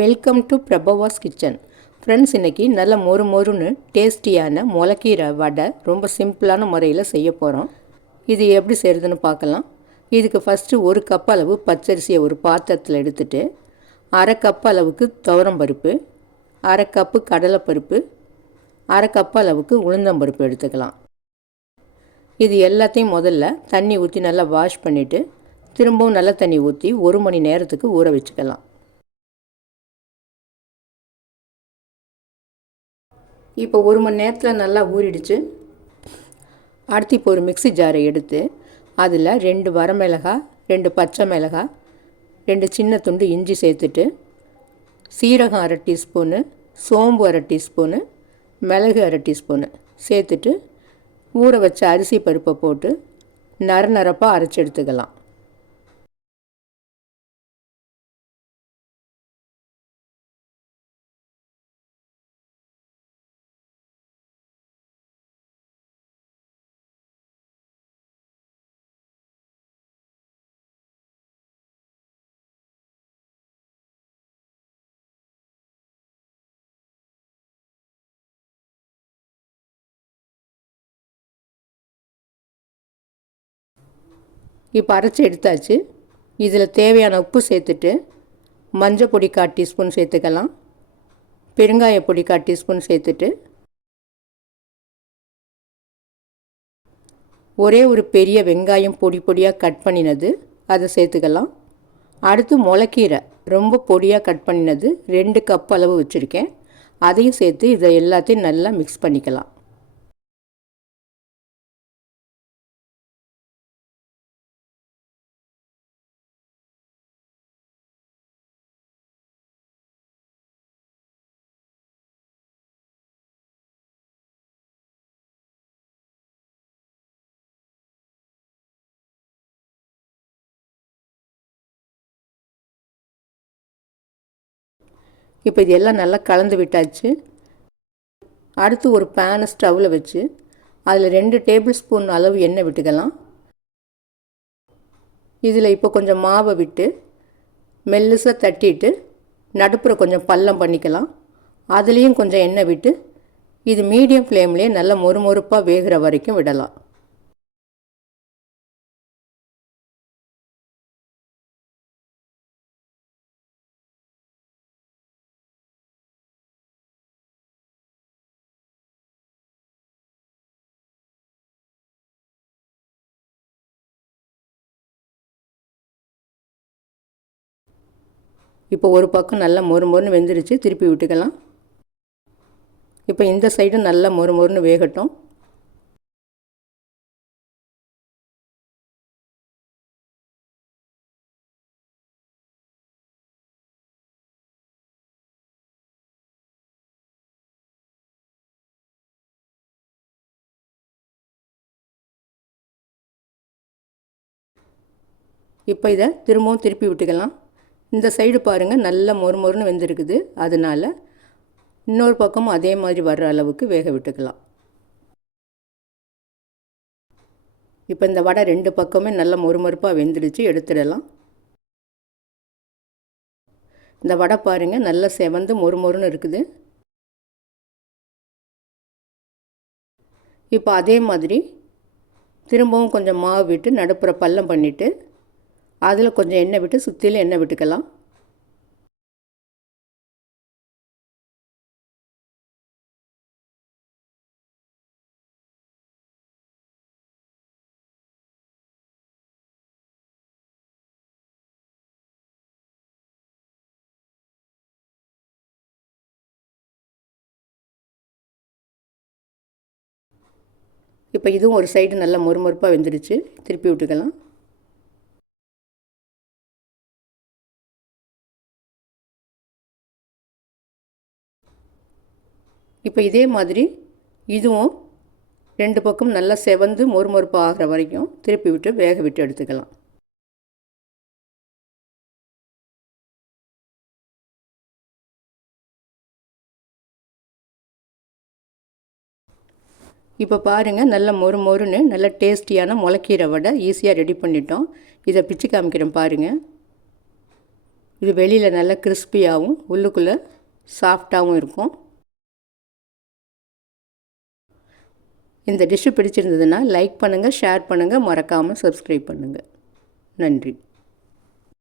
Welcome to பிரபவாஸ் kitchen. Friends, இன்றைக்கி நல்ல மொறுன்னு டேஸ்டியான முளைக்கீரை வடை ரொம்ப சிம்பிளான முறையில் செய்ய போகிறோம். இது எப்படி செய்கிறதுன்னு பார்க்கலாம். இதுக்கு ஃபஸ்ட்டு 1 கப் அளவு பச்சரிசியை ஒரு பாத்திரத்தில் எடுத்துகிட்டு, 1/2 கப் அளவுக்கு துவரம்பருப்பு, 1/2 கப்பு கடலைப்பருப்பு, 1/2 கப் அளவுக்கு உளுந்தம்பருப்பு எடுத்துக்கலாம். இது எல்லாத்தையும் முதல்ல தண்ணி ஊற்றி நல்லா வாஷ் பண்ணிவிட்டு திரும்பவும் நல்ல தண்ணி ஊற்றி 1 மணி நேரத்துக்கு ஊற வச்சுக்கலாம். இப்போ 1 மணி நேரத்தில் நல்லா ஊறிடுச்சு. அடுத்து இப்போ ஒரு மிக்ஸி ஜாரை எடுத்து அதில் 2 வரமிளகாய், 2 பச்சை மிளகாய், 2 சின்ன துண்டு இஞ்சி சேர்த்துட்டு, சீரகம் 1/2 டீஸ்பூனு, சோம்பு 1/2 டீஸ்பூனு, மிளகு 1/2 டீஸ்பூனு சேர்த்துட்டு ஊற வச்ச அரிசி பருப்பை போட்டு நரப்பாக அரைச்சி எடுத்துக்கலாம். இப்போ அரைச்சி எடுத்தாச்சு. இதில் தேவையான உப்பு சேர்த்துட்டு மஞ்சள் பொடி 1/4 டீஸ்பூன் சேர்த்துக்கலாம். பெருங்காய பொடி 1/4 டீஸ்பூன் சேர்த்துட்டு ஒரே ஒரு பெரிய வெங்காயம் பொடியாக கட் பண்ணினது அதை சேர்த்துக்கலாம். அடுத்து முளைக்கீரை ரொம்ப பொடியாக கட் பண்ணினது 2 கப் அளவு வச்சுருக்கேன். அதையும் சேர்த்து இதை எல்லாத்தையும் நல்லா மிக்ஸ் பண்ணிக்கலாம். இப்போ இது எல்லாம் நல்லா கலந்து விட்டாச்சு. அடுத்து ஒரு பேனை ஸ்டவ்வில் வச்சு அதில் 2 டேபிள் ஸ்பூன் அளவு எண்ணெய் விட்டுக்கலாம். இதில் இப்போ கொஞ்சம் மாவை விட்டு மெல்லிசாக தட்டிட்டு நடுப்புற கொஞ்சம் பள்ளம் பண்ணிக்கலாம். அதுலேயும் கொஞ்சம் எண்ணெய் விட்டு இது மீடியம் ஃப்ளேம்லேயே நல்லா மொறுப்பாக வேகிற வரைக்கும் விடலாம். இப்போ ஒரு பக்கம் நல்லா மொறுன்னு வெந்துருச்சு. திருப்பி விட்டுக்கலாம். இப்போ இந்த சைடும் நல்லா மொறுன்னு வேகட்டும். இப்போ இதை திரும்பவும் திருப்பி விட்டுக்கலாம். இந்த சைடு பாருங்கள் நல்லா மொறுன்னு வெந்திருக்குது. அதனால் இன்னொரு பக்கமும் அதே மாதிரி வர்ற அளவுக்கு வேக விட்டுக்கலாம். இப்போ இந்த வடை 2 பக்கமே நல்லா மொறுப்பாக வெந்துடுச்சு. எடுத்துடலாம். இந்த வடை பாருங்கள் நல்லா செவந்து மொறுன்னு இருக்குது. இப்போ அதே மாதிரி திரும்பவும் கொஞ்சம் மாவு விட்டு நடுப்புற பள்ளம் பண்ணிவிட்டு அதில் கொஞ்சம் எண்ணெய் விட்டு சுற்றிலும் எண்ணெய் விட்டுக்கலாம். இப்போ இதுவும் ஒரு சைடு நல்லா மொறுப்பாக வெந்துடுச்சு. திருப்பி விட்டுக்கலாம். இப்போ இதே மாதிரி இதுவும் 2 பக்கம் நல்லா செவந்து மொறுப்பாக ஆகிற வரைக்கும் திருப்பி விட்டு வேக விட்டு எடுத்துக்கலாம். இப்போ பாருங்கள் நல்லா மொறுன்னு நல்ல டேஸ்டியான முளைக்கீரை வடை ஈஸியாக ரெடி பண்ணிட்டோம். இதை பிச்சு காமிக்கிறேன் பாருங்கள். இது வெளியில் நல்லா கிறிஸ்பியாகவும் உள்ளுக்குள்ளே சாஃப்டாகவும் இருக்கும். இந்த டிஷ்ஷு பிடிச்சிருந்ததுன்னா லைக் பண்ணுங்கள், ஷேர் பண்ணுங்கள், மறக்காமல் சப்ஸ்கிரைப் பண்ணுங்கள். நன்றி.